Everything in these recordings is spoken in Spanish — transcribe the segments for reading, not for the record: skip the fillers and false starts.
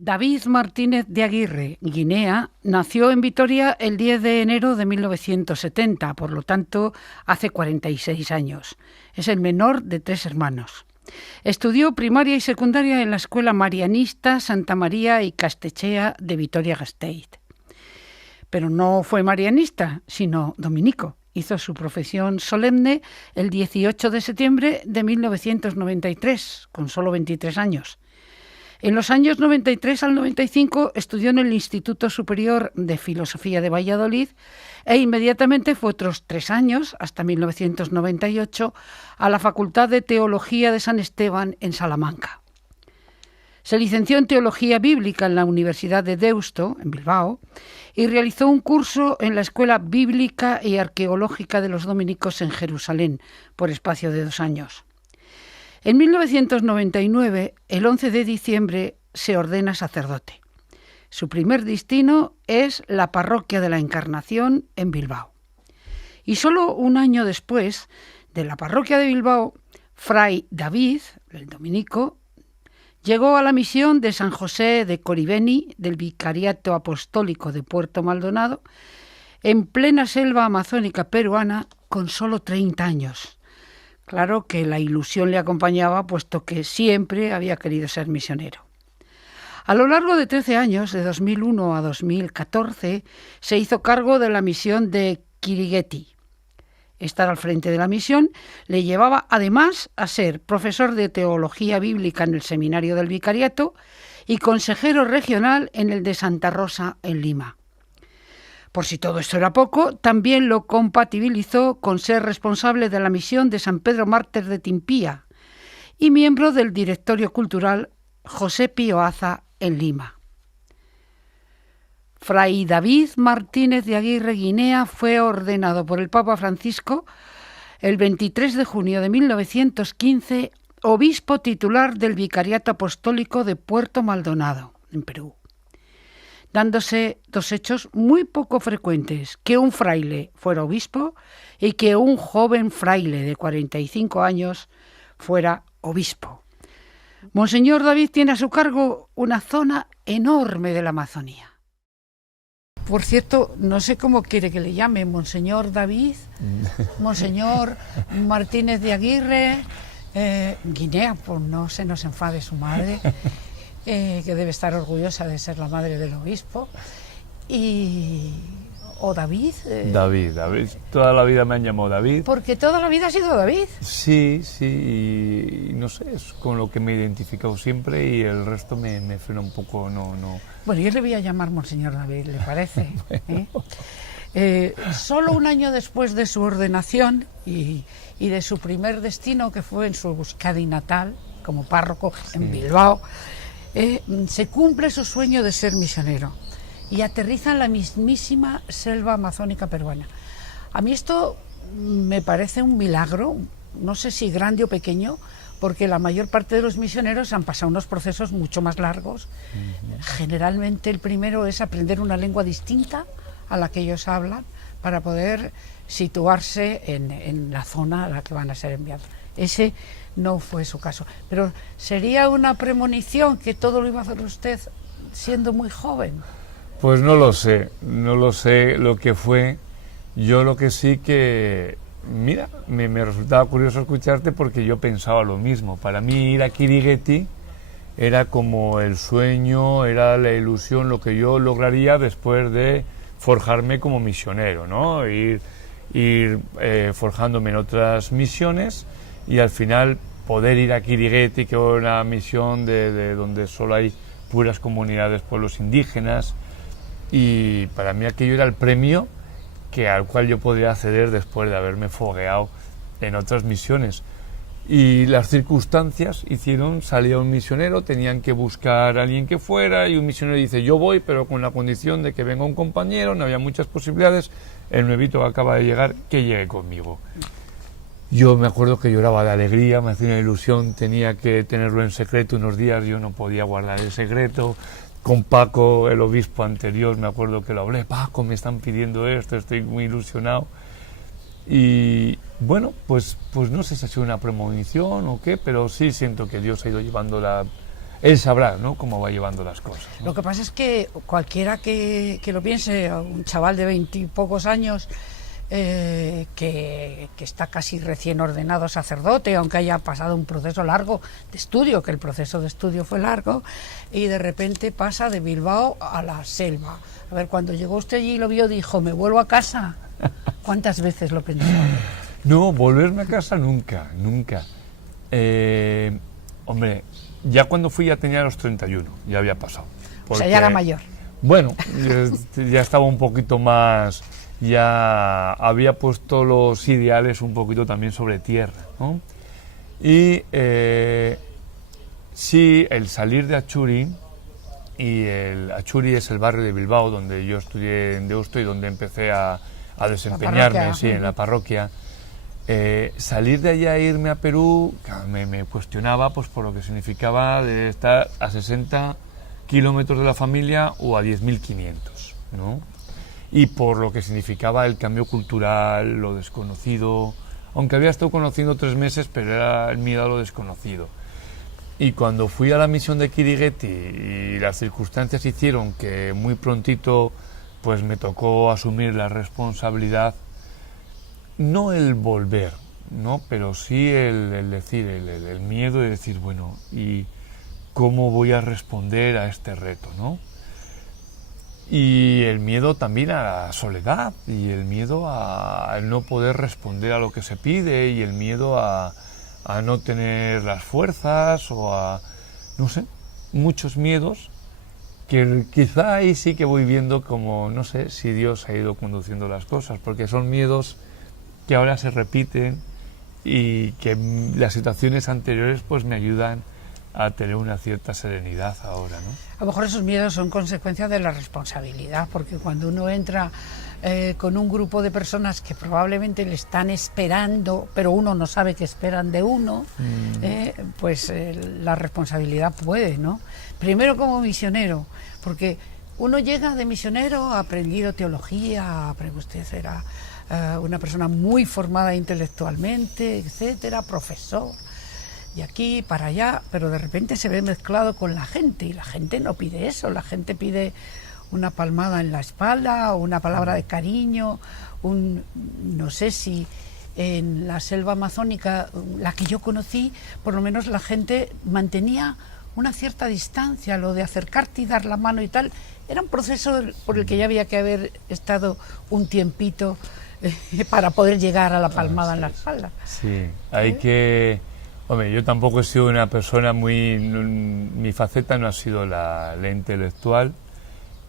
David Martínez de Aguirre, Guinea, nació en Vitoria el 10 de enero de 1970, por lo tanto, hace 46 años. Es el menor de 3 hermanos. Estudió primaria y secundaria en la Escuela Marianista Santa María y Castechea de Vitoria-Gasteiz. Pero no fue marianista, sino dominico. Hizo su profesión solemne el 18 de septiembre de 1993, con solo 23 años. En los años 93 al 95 estudió en el Instituto Superior de Filosofía de Valladolid e inmediatamente fue otros 3 años, hasta 1998, a la Facultad de Teología de San Esteban en Salamanca. Se licenció en Teología Bíblica en la Universidad de Deusto, en Bilbao, y realizó un curso en la Escuela Bíblica y Arqueológica de los Dominicos en Jerusalén, por espacio de 2 años. En 1999, el 11 de diciembre, se ordena sacerdote. Su primer destino es la Parroquia de la Encarnación en Bilbao. Y solo un año después de la Parroquia de Bilbao, Fray David, el dominico, llegó a la misión de San José de Coribeni, del Vicariato Apostólico de Puerto Maldonado, en plena selva amazónica peruana, con solo 30 años. Claro que la ilusión le acompañaba, puesto que siempre había querido ser misionero. A lo largo de 13 años, de 2001 a 2014, se hizo cargo de la misión de Kirigueti. Estar al frente de la misión le llevaba además a ser profesor de Teología Bíblica en el Seminario del Vicariato y consejero regional en el de Santa Rosa, en Lima. Por si todo esto era poco, también lo compatibilizó con ser responsable de la misión de San Pedro Mártir de Timpía y miembro del Directorio Cultural José Pío Aza en Lima. Fray David Martínez de Aguirre, Guinea, fue ordenado por el Papa Francisco el 23 de junio de 1915 obispo titular del Vicariato Apostólico de Puerto Maldonado, en Perú, dándose 2 hechos muy poco frecuentes: que un fraile fuera obispo y que un joven fraile de 45 años fuera obispo. Monseñor David tiene a su cargo una zona enorme de la Amazonía. Por cierto, no sé cómo quiere que le llame, Monseñor David, Monseñor Martínez de Aguirre, Guinea, pues no se nos enfade su madre, que debe estar orgullosa de ser la madre del obispo, o David. David, toda la vida me han llamado David. Porque toda la vida ha sido David. Sí, y no sé, es con lo que me he identificado siempre y el resto me frena un poco, no. Bueno, yo le voy a llamar Monseñor David, ¿le parece? Solo un año después de su ordenación y de su primer destino, que fue en su Euskadi natal, como párroco en Bilbao, se cumple su sueño de ser misionero y aterriza en la mismísima selva amazónica peruana. A mí esto me parece un milagro, no sé si grande o pequeño, porque la mayor parte de los misioneros han pasado unos procesos mucho más largos. Generalmente el primero es aprender una lengua distinta a la que ellos hablan para poder situarse en la zona a la que van a ser enviados. Ese no fue su caso, pero sería una premonición que todo lo iba a hacer usted siendo muy joven. Pues no lo sé lo que fue. Yo lo que sí que, mira, me resultaba curioso escucharte porque yo pensaba lo mismo. Para mí ir a Kirigueti era como el sueño, era la ilusión, lo que yo lograría después de forjarme como misionero, ¿no? Ir forjándome en otras misiones y al final poder ir a Kirigueti, que es una misión de donde solo hay puras comunidades, pueblos indígenas, y para mí aquello era el premio al cual yo podría acceder después de haberme fogueado en otras misiones. Y las circunstancias salía un misionero, tenían que buscar a alguien que fuera, y un misionero dice: yo voy, pero con la condición de que venga un compañero. No había muchas posibilidades. El nuevito que acaba de llegar, que llegue conmigo. Yo me acuerdo que lloraba de alegría, me hacía una ilusión, tenía que tenerlo en secreto unos días, yo no podía guardar el secreto. Con Paco, el obispo anterior, me acuerdo que lo hablé: Paco, me están pidiendo esto, estoy muy ilusionado. Y bueno, pues no sé si ha sido una premonición o qué, pero sí siento que Dios ha ido llevando él sabrá, ¿no?, cómo va llevando las cosas, ¿no? Lo que pasa es que cualquiera que lo piense, un chaval de 20 y pocos años, que está casi recién ordenado sacerdote, aunque haya pasado un proceso largo de estudio, que el proceso de estudio fue largo, y de repente pasa de Bilbao a la selva. A ver, cuando llegó usted allí y lo vio, dijo, ¿me vuelvo a casa? ¿Cuántas veces lo pensó? No, volverme a casa nunca, nunca. Hombre, ya cuando fui ya tenía los 31, ya había pasado. O sea, ya era mayor. Bueno, ya estaba un poquito más, ya había puesto los ideales un poquito también sobre tierra, ¿no? Y sí, el salir de Achuri, y Achuri es el barrio de Bilbao donde yo estudié en Deusto y donde empecé a desempeñarme, sí, en la parroquia. Salir de allá e irme a Perú me cuestionaba, pues, por lo que significaba de estar a 60 kilómetros de la familia o a 10.500, ¿no? Y por lo que significaba el cambio cultural, lo desconocido, aunque había estado conociendo 3 meses, pero era el miedo a lo desconocido. Y cuando fui a la misión de Kirigueti y las circunstancias hicieron que muy prontito pues me tocó asumir la responsabilidad, no el volver, ¿no?, pero sí el decir, el miedo de decir, bueno, ¿y cómo voy a responder a este reto, ¿no? Y el miedo también a la soledad, y el miedo a no poder responder a lo que se pide, y el miedo a no tener las fuerzas, o a, no sé, muchos miedos que quizá ahí sí que voy viendo como, no sé, si Dios ha ido conduciendo las cosas, porque son miedos que ahora se repiten y que las situaciones anteriores pues me ayudan a tener una cierta serenidad ahora, ¿no? A lo mejor esos miedos son consecuencia de la responsabilidad, porque cuando uno entra con un grupo de personas que probablemente le están esperando, pero uno no sabe qué esperan de uno, pues la responsabilidad puede, ¿no? Primero como misionero, porque uno llega de misionero, ha aprendido teología, usted era una persona muy formada intelectualmente, etcétera, profesor, de aquí para allá, pero de repente se ve mezclado con la gente, y la gente no pide eso, la gente pide una palmada en la espalda, o una palabra de cariño, no sé si en la selva amazónica, la que yo conocí, por lo menos la gente mantenía una cierta distancia, lo de acercarte y dar la mano y tal, era un proceso por el que ya había que haber estado un tiempito para poder llegar a la palmada en la espalda. Sí, hay que... Hombre, yo tampoco he sido una persona mi faceta no ha sido la intelectual,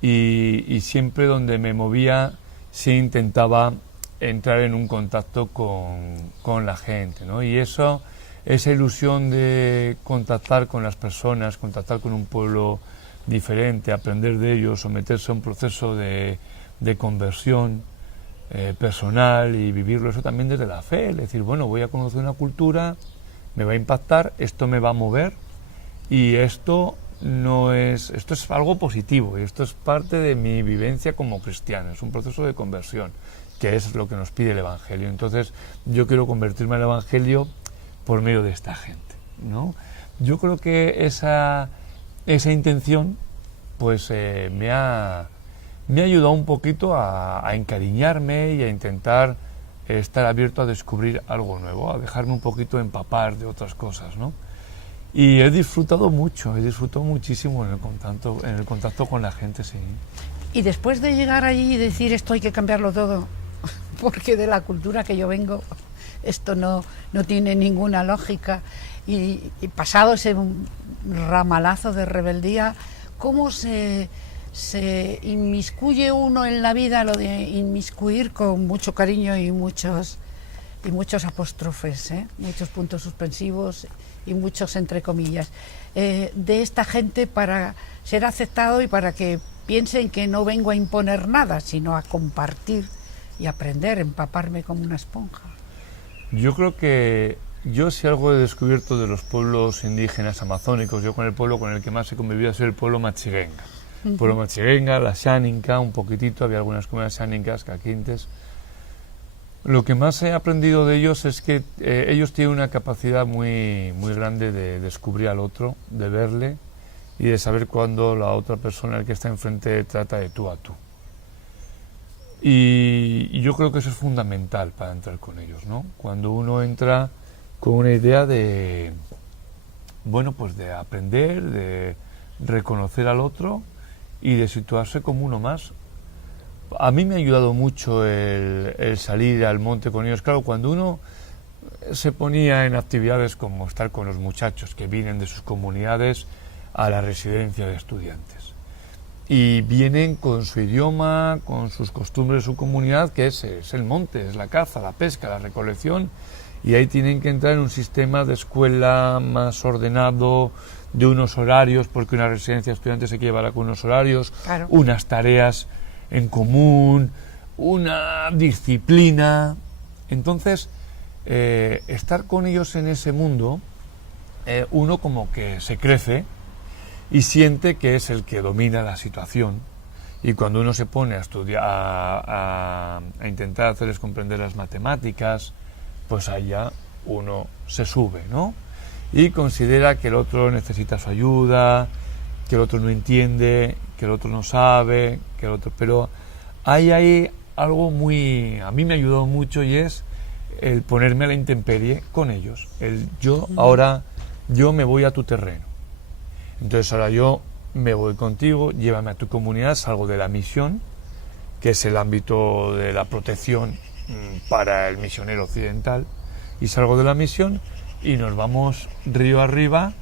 y siempre donde me movía sí intentaba entrar en un contacto con la gente, ¿no? Y esa ilusión de contactar con las personas, contactar con un pueblo diferente, aprender de ellos, someterse a un proceso de conversión personal y vivirlo eso también desde la fe, es decir, bueno, voy a conocer una cultura, me va a impactar, esto me va a mover, y esto es algo positivo, y esto es parte de mi vivencia como cristiano, es un proceso de conversión, que es lo que nos pide el Evangelio. Entonces yo quiero convertirme al Evangelio por medio de esta gente, ¿no? Yo creo que esa intención pues me ha ayudado un poquito a encariñarme y a intentar estar abierto a descubrir algo nuevo, a dejarme un poquito empapar de otras cosas, ¿no? Y he disfrutado muchísimo en el contacto con la gente, sí. Y después de llegar allí y decir esto hay que cambiarlo todo, porque de la cultura que yo vengo esto no tiene ninguna lógica, y pasado ese ramalazo de rebeldía, ¿cómo se inmiscuye uno en la vida? Lo de inmiscuir con mucho cariño y muchos apóstrofes, muchos puntos suspensivos y muchos entre comillas, de esta gente para ser aceptado y para que piensen que no vengo a imponer nada, sino a compartir y aprender, empaparme como una esponja. Yo creo que si algo he descubierto de los pueblos indígenas amazónicos, yo con el pueblo con el que más he convivido ha sido el pueblo Machiguenga. El pueblo Machiguenga, la Xáninca, un poquitito, había algunas comunidades xánicas, caquintes. Lo que más he aprendido de ellos es que ellos tienen una capacidad muy grande de descubrir al otro, de verle, y de saber cuándo la otra persona, el que está enfrente, trata de tú a tú. Y yo creo que eso es fundamental para entrar con ellos, ¿no? Cuando uno entra con una idea de, bueno, pues de aprender, de reconocer al otro y de situarse como uno más. A mí me ha ayudado mucho el salir al monte con ellos. Claro, cuando uno se ponía en actividades como estar con los muchachos que vienen de sus comunidades a la residencia de estudiantes y vienen con su idioma, con sus costumbres de su comunidad, que es el monte, es la caza, la pesca, la recolección, y ahí tienen que entrar en un sistema de escuela más ordenado, de unos horarios, porque una residencia de estudiantes hay que llevar con unos horarios, claro, unas tareas en común, una disciplina. Entonces, estar con ellos en ese mundo, uno como que se crece y siente que es el que domina la situación, y cuando uno se pone a estudiar, a intentar hacerles comprender las matemáticas, pues allá uno se sube, ¿no? Y considera que el otro necesita su ayuda, que el otro no entiende, que el otro no sabe, que el otro... Pero hay algo muy... A mí me ha ayudado mucho, y es el ponerme a la intemperie con ellos. Ahora yo me voy a tu terreno. Entonces ahora yo me voy contigo, llévame a tu comunidad, salgo de la misión, que es el ámbito de la protección para el misionero occidental, y salgo de la misión y nos vamos río arriba,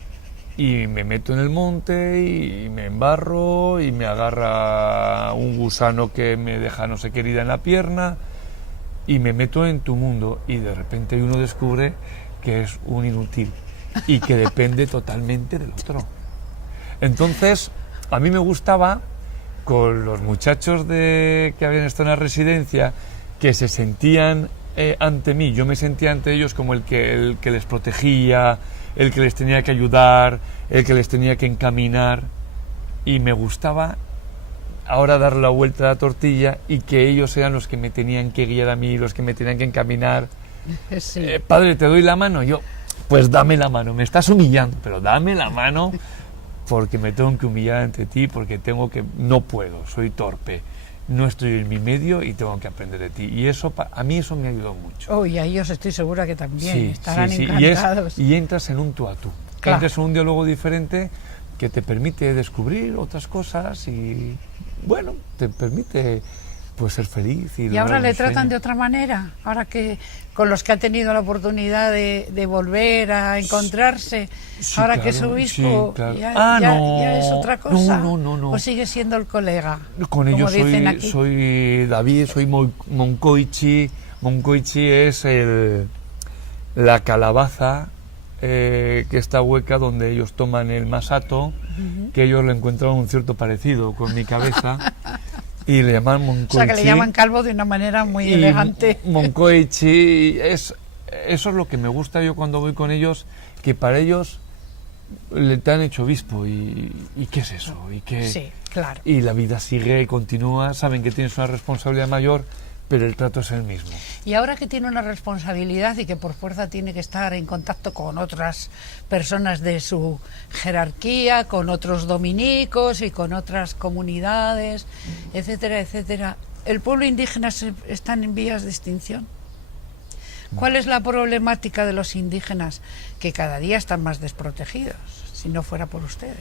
y me meto en el monte y me embarro y me agarra un gusano que me deja no sé qué herida en la pierna, y me meto en tu mundo, y de repente uno descubre que es un inútil y que depende totalmente del otro. Entonces, a mí me gustaba, con los muchachos que habían estado en la residencia, que se sentían ante mí, yo me sentía ante ellos como el que les protegía, el que les tenía que ayudar, el que les tenía que encaminar, y me gustaba ahora dar la vuelta a la tortilla y que ellos eran los que me tenían que guiar a mí, los que me tenían que encaminar. Sí. Padre, ¿te doy la mano? Yo, pues dame la mano, me estás humillando, pero dame la mano, porque me tengo que humillar ante ti, porque no puedo, soy torpe, no estoy en mi medio y tengo que aprender de ti. Y eso, a mí eso me ayudó mucho. Oh, y a ellos estoy segura que también Sí, estarán sí, sí. encantados. Y entras en un tú a tú. Claro. Entras en un diálogo diferente que te permite descubrir otras cosas y, bueno, te permite pues ser feliz. ¿Y ahora le tratan de otra manera? Ahora que con los que ha tenido la oportunidad de volver a encontrarse, Sí, ahora claro, que es obispo, sí, claro. ya es otra cosa. No. ¿O sigue siendo el colega? Con ellos dicen aquí. soy David, soy Monkoichi. Monkoichi es la calabaza que está hueca donde ellos toman el masato, que ellos le encuentran un cierto parecido con mi cabeza. Y le llaman Monkoichi. O sea, que le llaman calvo de una manera muy elegante. Monkoichi, eso es lo que me gusta yo cuando voy con ellos, que para ellos te han hecho obispo, y ¿qué es eso? Sí, claro. Y la vida sigue y continúa, saben que tienes una responsabilidad mayor, pero el trato es el mismo. Y ahora que tiene una responsabilidad y que por fuerza tiene que estar en contacto con otras personas de su jerarquía, con otros dominicos y con otras comunidades, etcétera, etcétera, ¿el pueblo indígena están en vías de extinción? ¿Cuál es la problemática de los indígenas? Que cada día están más desprotegidos, si no fuera por ustedes.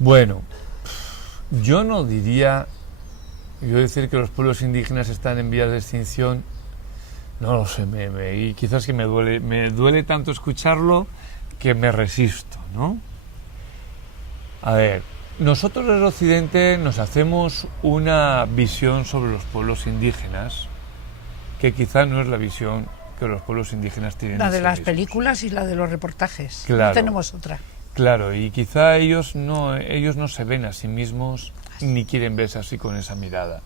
Bueno, yo no diría... Yo decir que los pueblos indígenas están en vías de extinción, no lo sé, y quizás que me duele tanto escucharlo que me resisto, ¿no? A ver, nosotros desde Occidente nos hacemos una visión sobre los pueblos indígenas que quizás no es la visión que los pueblos indígenas tienen. La de las mismos. Películas y la de los reportajes. Claro, no tenemos otra. Claro, y quizá ellos no se ven a sí mismos ni quieren verse así con esa mirada.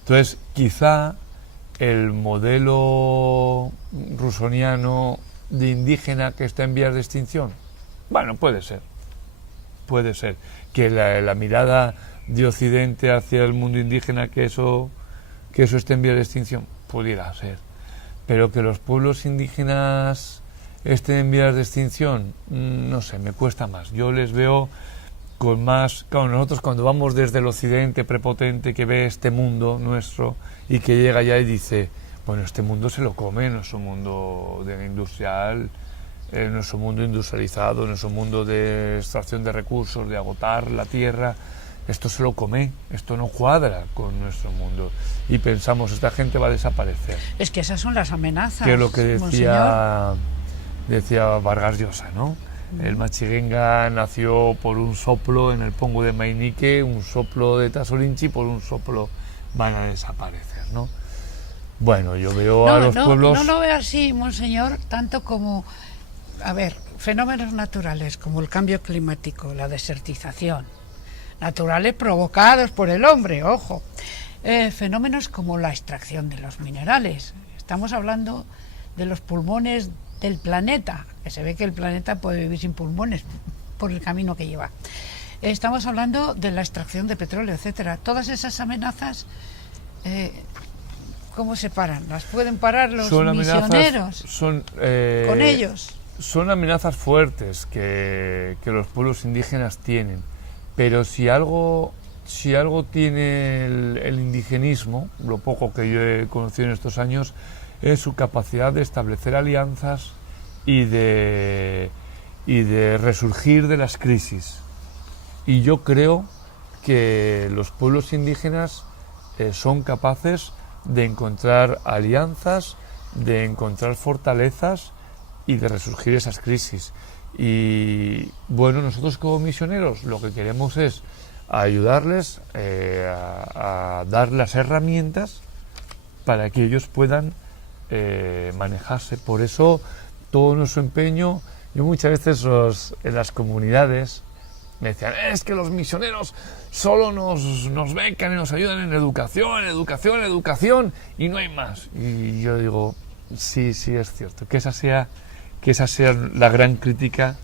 Entonces, quizá el modelo rusoniano de indígena que está en vías de extinción, bueno, puede ser que la mirada de Occidente hacia el mundo indígena, que eso esté en vías de extinción, pudiera ser, pero que los pueblos indígenas estén en vías de extinción, no sé, me cuesta más. Yo les veo con más... Claro, nosotros cuando vamos desde el occidente prepotente que ve este mundo nuestro y que llega allá y dice, bueno, este mundo se lo come, nuestro mundo industrial, nuestro mundo industrializado, nuestro mundo de extracción de recursos, de agotar la tierra, esto se lo come, esto no cuadra con nuestro mundo. Y pensamos, esta gente va a desaparecer. Es que esas son las amenazas. Que es lo que decía Vargas Llosa, ¿no? El Machiguenga nació por un soplo en el Pongo de Mainique, un soplo de Tasolinchi, por un soplo van a desaparecer, ¿no? Bueno, yo veo a los pueblos... No lo veo así, monseñor, tanto como, a ver, fenómenos naturales como el cambio climático, la desertización, naturales provocados por el hombre, ojo, fenómenos como la extracción de los minerales. Estamos hablando de los pulmones del planeta, que se ve que el planeta puede vivir sin pulmones por el camino que lleva. Estamos hablando de la extracción de petróleo, etcétera. Todas esas amenazas, ¿cómo se paran? ¿Las pueden parar los misioneros con ellos? Son amenazas fuertes que los pueblos indígenas tienen, pero si algo tiene el indigenismo, lo poco que yo he conocido en estos años, es su capacidad de establecer alianzas y de resurgir de las crisis. Y yo creo que los pueblos indígenas son capaces de encontrar alianzas, de encontrar fortalezas y de resurgir esas crisis. Y bueno, nosotros como misioneros lo que queremos es ayudarles a dar las herramientas para que ellos puedan manejarse. Por eso todo nuestro empeño, yo muchas veces en las comunidades me decían, es que los misioneros solo nos becan y nos ayudan en educación y no hay más. Y yo digo, sí es cierto, que esa sea la gran crítica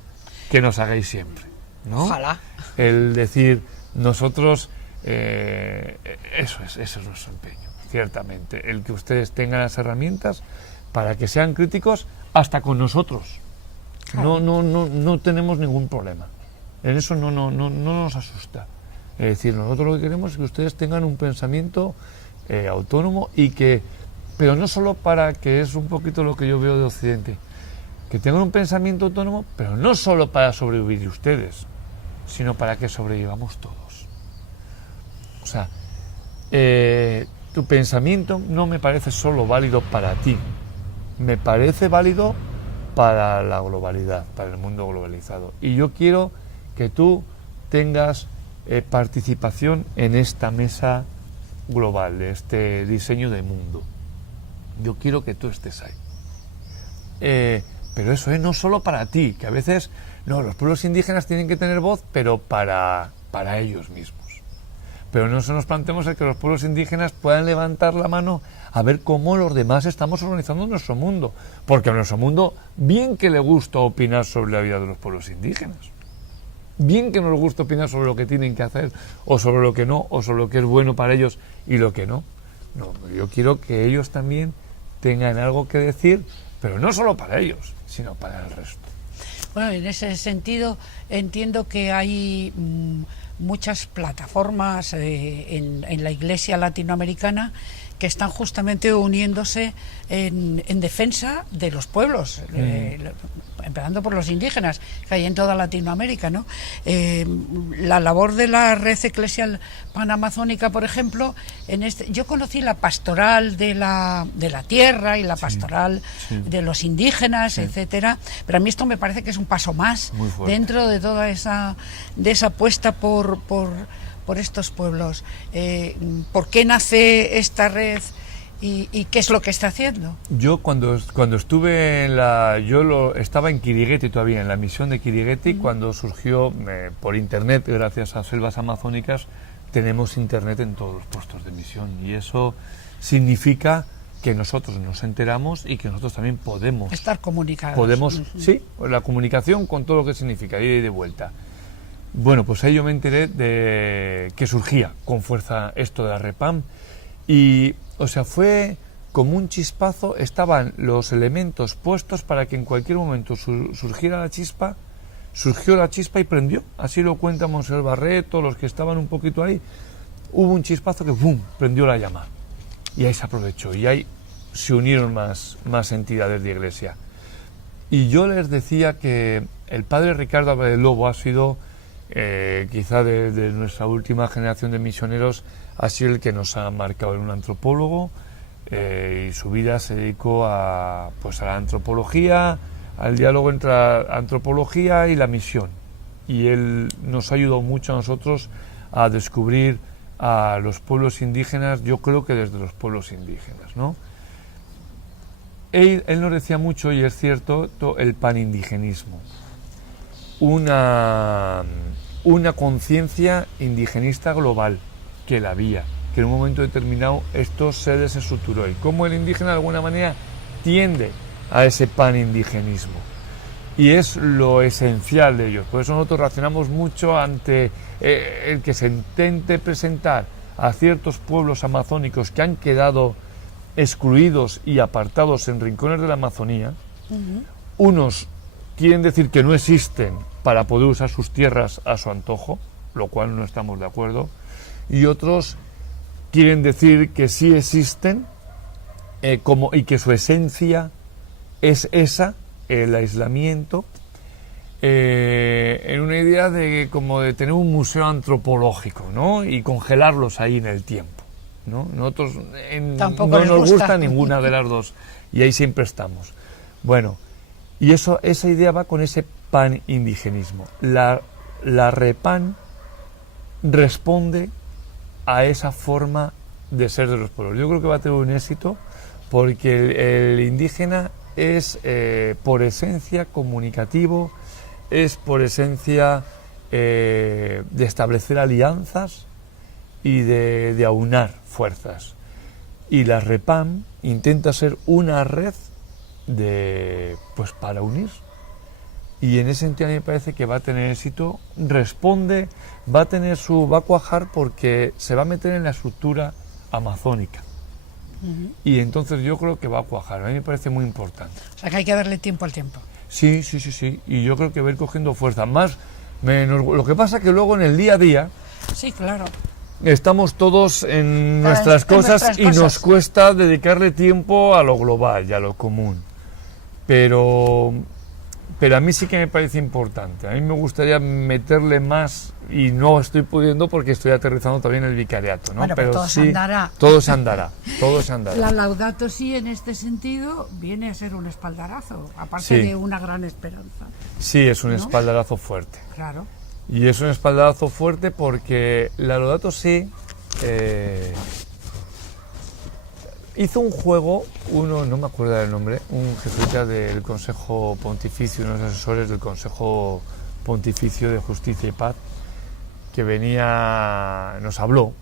que nos hagáis siempre, ¿no? Ojalá. El decir, nosotros, eso es nuestro empeño, ciertamente, el que ustedes tengan las herramientas para que sean críticos hasta con nosotros. Claro. No tenemos ningún problema. En eso no nos asusta. Es decir, nosotros lo que queremos es que ustedes tengan un pensamiento autónomo pero no solo para, que es un poquito lo que yo veo de Occidente, que tengan un pensamiento autónomo, pero no solo para sobrevivir ustedes, sino para que sobrevivamos todos. O sea, tu pensamiento no me parece solo válido para ti, me parece válido para la globalidad, para el mundo globalizado. Y yo quiero que tú tengas participación en esta mesa global, de este diseño de mundo. Yo quiero que tú estés ahí. Pero eso no solo para ti, que a veces los pueblos indígenas tienen que tener voz, pero para ellos mismos. Pero no se nos planteemos el que los pueblos indígenas puedan levantar la mano a ver cómo los demás estamos organizando nuestro mundo. Porque a nuestro mundo, bien que le gusta opinar sobre la vida de los pueblos indígenas, bien que nos gusta opinar sobre lo que tienen que hacer, o sobre lo que no, o sobre lo que es bueno para ellos y lo que no. No, yo quiero que ellos también tengan algo que decir, pero no solo para ellos, sino para el resto. Bueno, en ese sentido entiendo que hay muchas plataformas en la Iglesia latinoamericana que están justamente uniéndose en defensa de los pueblos, empezando por los indígenas, que hay en toda Latinoamérica, ¿no? La labor de la red eclesial panamazónica, por ejemplo, yo conocí la pastoral de la tierra y la pastoral de los indígenas, etcétera, pero a mí esto me parece que es un paso más dentro de toda esa apuesta por estos pueblos. ¿Por qué nace esta red y qué es lo que está haciendo? Yo cuando estuve estaba en Quirigueti todavía, en la misión de Quirigueti, cuando surgió por internet, gracias a Selvas Amazónicas, tenemos internet en todos los puestos de misión, y eso significa que nosotros nos enteramos y que nosotros también podemos estar comunicados. Sí, la comunicación con todo lo que significa, ir y de vuelta. Bueno, pues ahí yo me enteré de que surgía con fuerza esto de la REPAM y, o sea, fue como un chispazo, estaban los elementos puestos para que en cualquier momento surgiera la chispa surgió la chispa y prendió. Así lo cuenta Monseñor Barreto, los que estaban un poquito ahí. Hubo un chispazo que ¡bum!, prendió la llama. Y ahí se aprovechó, y ahí se unieron más entidades de iglesia. Y yo les decía que el padre Ricardo Álvarez Lobo ha sido, quizá de nuestra última generación de misioneros, ha sido el que nos ha marcado. Era un antropólogo, y su vida se dedicó a la antropología, al diálogo entre la antropología y la misión. Y él nos ha ayudado mucho a nosotros a descubrir a los pueblos indígenas, yo creo que desde los pueblos indígenas, ¿no? Él nos decía mucho, y es cierto, el panindigenismo. Una conciencia indigenista global, que la había, que en un momento determinado esto se desestructuró. Y cómo el indígena de alguna manera tiende a ese panindigenismo. Y es lo esencial de ellos. Por eso nosotros reaccionamos mucho ante el que se intente presentar a ciertos pueblos amazónicos que han quedado excluidos y apartados en rincones de la Amazonía. Unos quieren decir que no existen para poder usar sus tierras a su antojo, lo cual no estamos de acuerdo, y otros quieren decir que sí existen, y que su esencia es esa, el aislamiento, en una idea de como de tener un museo antropológico, ¿no? Y congelarlos ahí en el tiempo, ¿no? Nosotros no nos gusta ninguna de las dos, y ahí siempre estamos. Bueno, y esa idea va con ese panindigenismo. La REPAN responde a esa forma de ser de los pueblos. Yo creo que va a tener un éxito, porque el indígena es por esencia comunicativo, es por esencia de establecer alianzas y de aunar fuerzas. Y la REPAM intenta ser una red para unir. Y en ese sentido a mí me parece que va a tener éxito, responde, va a cuajar, porque se va a meter en la estructura amazónica. Y entonces yo creo que va a cuajar. A mí me parece muy importante. O sea, que hay que darle tiempo al tiempo. Sí. Y yo creo que va a ir cogiendo fuerza. Lo que pasa es que luego en el día a día... Sí, claro. Estamos todos en nuestras cosas y nos cuesta dedicarle tiempo a lo global y a lo común. Pero a mí sí que me parece importante. A mí me gustaría meterle más, y no estoy pudiendo porque estoy aterrizando también el vicariato, ¿no? Bueno, pero todo sí, se andará. Todo se andará. La Laudato Si, en este sentido, viene a ser un espaldarazo, aparte de una gran esperanza. Sí, es un espaldarazo fuerte. Claro. Y es un espaldarazo fuerte porque la Laudato Si hizo un juego, no me acuerdo del nombre, un jesuita del Consejo Pontificio, unos asesores del Consejo Pontificio de Justicia y Paz, que nos habló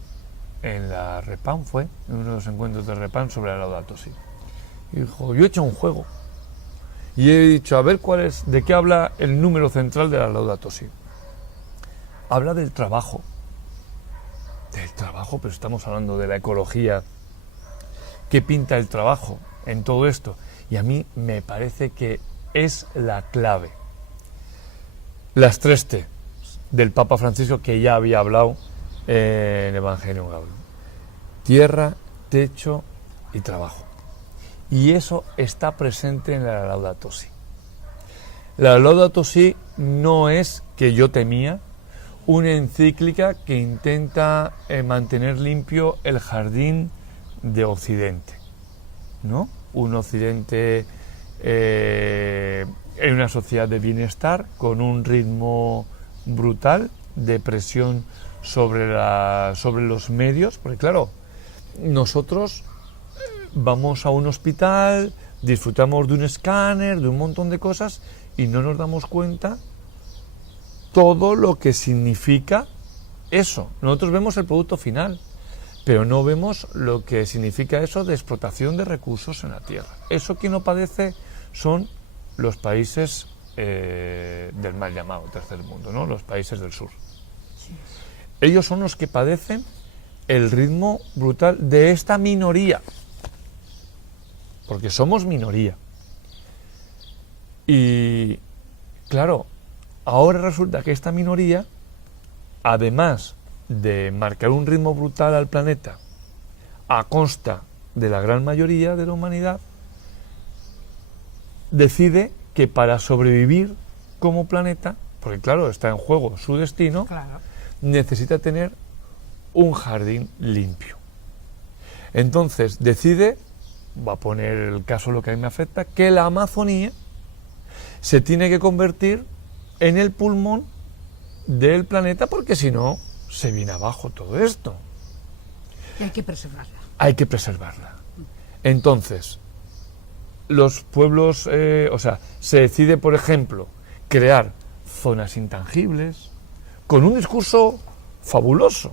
en la REPAN, en uno de los encuentros de REPAN, sobre la Laudato Si. Y dijo, yo he hecho un juego y he dicho, a ver de qué habla el número central de la Laudato Si. Habla del trabajo, pero estamos hablando de la ecología. ¿Qué pinta el trabajo en todo esto? Y a mí me parece que es la clave. Las 3 T del Papa Francisco, que ya había hablado en Evangelio Gaudium: tierra, techo y trabajo. Y eso está presente en la Laudato Si. La Laudato Si no es, que yo temía, una encíclica que intenta mantener limpio el jardín de Occidente, ¿no? Un Occidente en una sociedad de bienestar, con un ritmo brutal de presión sobre los medios, porque claro, nosotros vamos a un hospital, disfrutamos de un escáner, de un montón de cosas, y no nos damos cuenta todo lo que significa eso. Nosotros vemos el producto final, pero no vemos lo que significa eso de explotación de recursos en la tierra. Eso quien no padece son los países del mal llamado tercer mundo, ¿no? Los países del sur. Sí. Ellos son los que padecen el ritmo brutal de esta minoría, porque somos minoría. Y claro, ahora resulta que esta minoría, además de marcar un ritmo brutal al planeta, a costa de la gran mayoría de la humanidad, decide que para sobrevivir como planeta, porque claro, está en juego su destino, Claro. necesita tener un jardín limpio. Entonces decide, va a poner el caso lo que a mí me afecta, que la Amazonía se tiene que convertir en el pulmón del planeta, porque si no, se viene abajo todo esto. Y hay que preservarla. Hay que preservarla. Entonces, los pueblos, se decide, por ejemplo, crear zonas intangibles con un discurso fabuloso,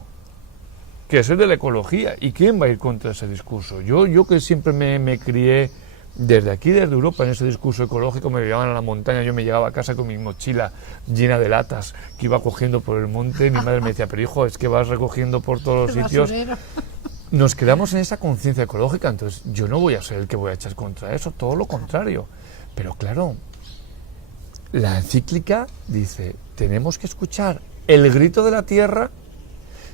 que es el de la ecología. ¿Y quién va a ir contra ese discurso? Yo que siempre me crié desde aquí, desde Europa, en ese discurso ecológico, me llevaban a la montaña, yo me llegaba a casa con mi mochila llena de latas que iba cogiendo por el monte, mi madre me decía, pero hijo, es que vas recogiendo por todos los sitios. Nos quedamos en esa conciencia ecológica, entonces yo no voy a ser el que voy a echar contra eso, todo lo contrario. Pero claro, la encíclica dice, tenemos que escuchar el grito de la tierra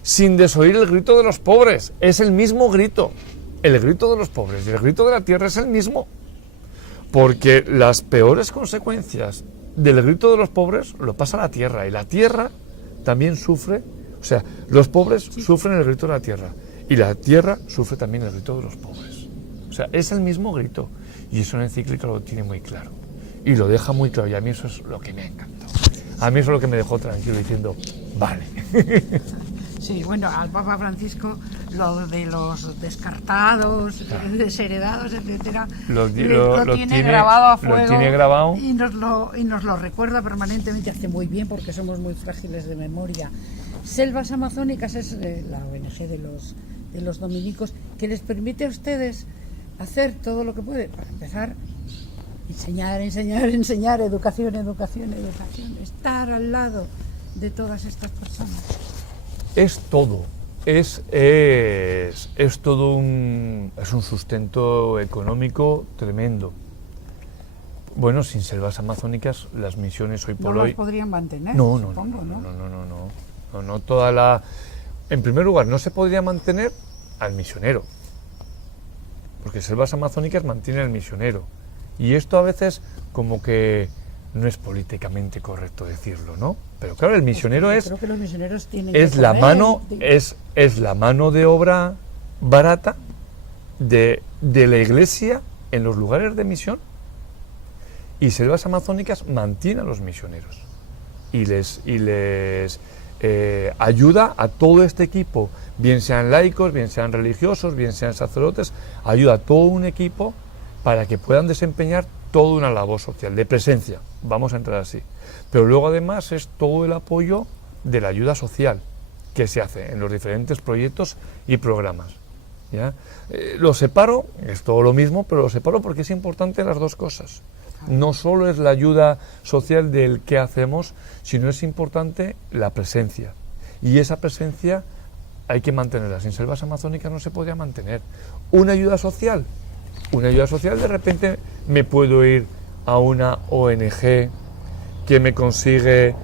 sin desoír el grito de los pobres. Es el mismo grito. El grito de los pobres y el grito de la tierra es el mismo. Porque las peores consecuencias del grito de los pobres lo pasa la tierra. Y la tierra también sufre, o sea, los pobres sufren el grito de la tierra. Y la tierra sufre también el grito de los pobres. O sea, es el mismo grito. Y eso en la encíclica lo tiene muy claro. Y lo deja muy claro. Y a mí eso es lo que me encantó. A mí eso es lo que me dejó tranquilo, diciendo, vale. Sí, bueno, al Papa Francisco lo de los descartados, desheredados, etcétera, lo tiene grabado a fuego. Lo tiene grabado. Y nos lo recuerda permanentemente, hace muy bien porque somos muy frágiles de memoria. Selvas Amazónicas es la ONG de los dominicos que les permite a ustedes hacer todo lo que puede. Para empezar, enseñar, educación, estar al lado de todas estas personas. Es todo, es todo un sustento económico tremendo. Bueno, sin selvas amazónicas, las misiones hoy por hoy... No las podrían mantener, No, supongo, ¿no? No, toda la... En primer lugar, no se podría mantener al misionero, porque selvas amazónicas mantienen al misionero. Y esto a veces como que no es políticamente correcto decirlo, ¿no? Pero claro, el misionero creo que los misioneros tienen es la mano de obra barata de la Iglesia en los lugares de misión, y Selvas Amazónicas mantiene a los misioneros y les ayuda a todo este equipo, bien sean laicos, bien sean religiosos, bien sean sacerdotes, ayuda a todo un equipo para que puedan desempeñar toda una labor social, de presencia, vamos a entrar así. Pero luego además es todo el apoyo de la ayuda social que se hace en los diferentes proyectos y programas. ¿Ya? Lo separo, es todo lo mismo, pero lo separo porque es importante las dos cosas. No solo es la ayuda social del qué hacemos, sino es importante la presencia. Y esa presencia hay que mantenerla. Sin selvas amazónicas no se podría mantener. Una ayuda social, de repente me puedo ir a una ONG que me consigue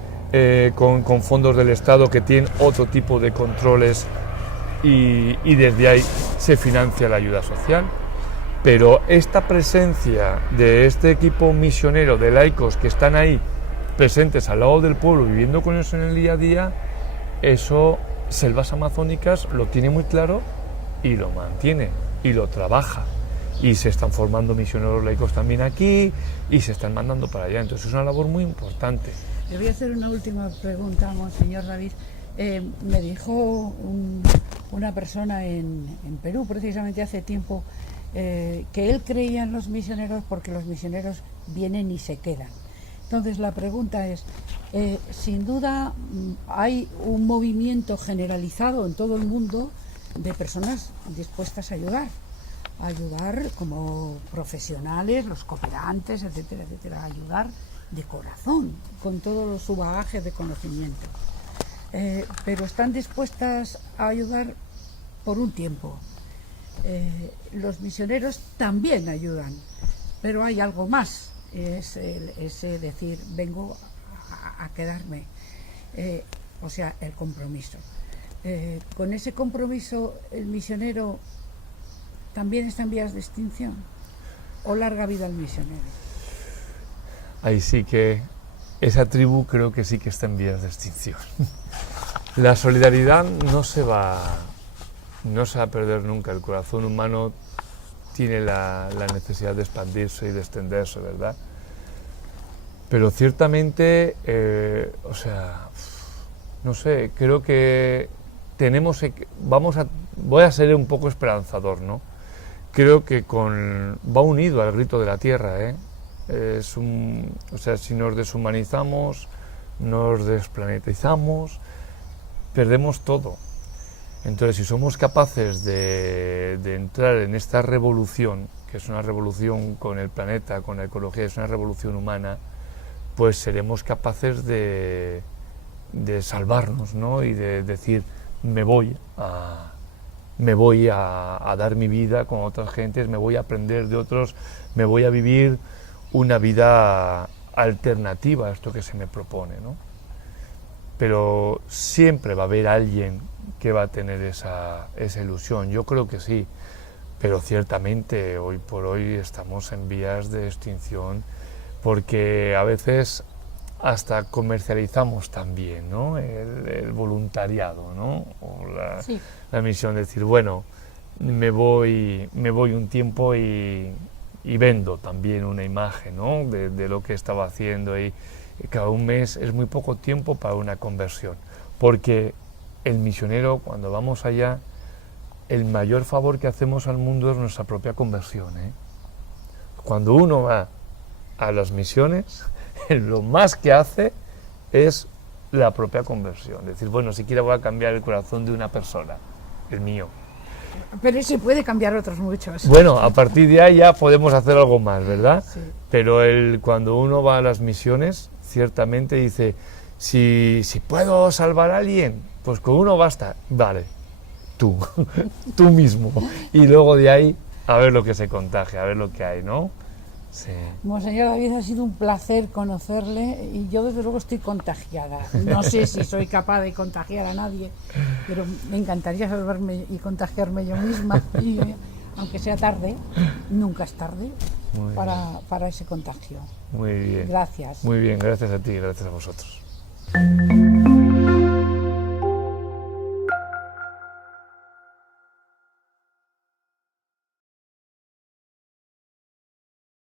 con fondos del Estado que tienen otro tipo de controles y desde ahí se financia la ayuda social. Pero esta presencia de este equipo misionero de laicos que están ahí presentes al lado del pueblo, viviendo con eso en el día a día, eso Selvas Amazónicas lo tiene muy claro y lo mantiene y lo trabaja. Y se están formando misioneros laicos también aquí y se están mandando para allá. Entonces es una labor muy importante. Le voy a hacer una última pregunta, monseñor David. Me dijo una persona en Perú, precisamente hace tiempo, que él creía en los misioneros porque los misioneros vienen y se quedan. Entonces la pregunta es, sin duda hay un movimiento generalizado en todo el mundo de personas dispuestas a ayudar como profesionales, los cooperantes, etcétera, etcétera, ayudar de corazón, con todo su bagaje de conocimiento. Pero están dispuestas a ayudar por un tiempo. Los misioneros también ayudan, pero hay algo más, es decir, vengo a quedarme. O sea, el compromiso. Con ese compromiso, el misionero también está en vías de extinción. ¿O larga vida al misionero? Ahí sí que esa tribu creo que sí que está en vías de extinción. La solidaridad no se va a perder nunca. El corazón humano tiene la necesidad de expandirse y de extenderse, ¿verdad? Pero ciertamente, o sea, no sé, creo que voy a ser un poco esperanzador, ¿no? Creo que va unido al grito de la tierra, ¿eh? O sea, si nos deshumanizamos, nos desplanetizamos, perdemos todo. Entonces, si somos capaces de entrar en esta revolución, que es una revolución con el planeta, con la ecología, es una revolución humana, pues seremos capaces de salvarnos, ¿no? Y de decir, me voy a dar mi vida con otras gentes, me voy a aprender de otros, me voy a vivir una vida alternativa a esto que se me propone, ¿no? Pero siempre va a haber alguien que va a tener esa ilusión, yo creo que sí, pero ciertamente hoy por hoy estamos en vías de extinción porque a veces hasta comercializamos también, ¿no? El voluntariado, ¿no? O la misión de decir, bueno, me voy un tiempo y vendo también una imagen, ¿no? de lo que estaba haciendo y cada un mes es muy poco tiempo para una conversión, porque el misionero, cuando vamos allá, el mayor favor que hacemos al mundo es nuestra propia conversión, ¿eh? Cuando uno va a las misiones, lo más que hace es la propia conversión, decir, bueno, siquiera voy a cambiar el corazón de una persona, el mío. Pero se puede cambiar otros muchos. Bueno, a partir de ahí ya podemos hacer algo más, ¿verdad? Sí. Pero cuando uno va a las misiones, ciertamente dice, si puedo salvar a alguien, pues con uno basta. Vale, tú mismo. Y luego de ahí, a ver lo que se contagia, a ver lo que hay, ¿no? Sí. Monseñor David, ha sido un placer conocerle y yo desde luego estoy contagiada. No sé si soy capaz de contagiar a nadie, pero me encantaría salvarme y contagiarme yo misma. Y, aunque sea tarde, nunca es tarde para ese contagio. Muy bien. Gracias. Muy bien, gracias a ti, gracias a vosotros.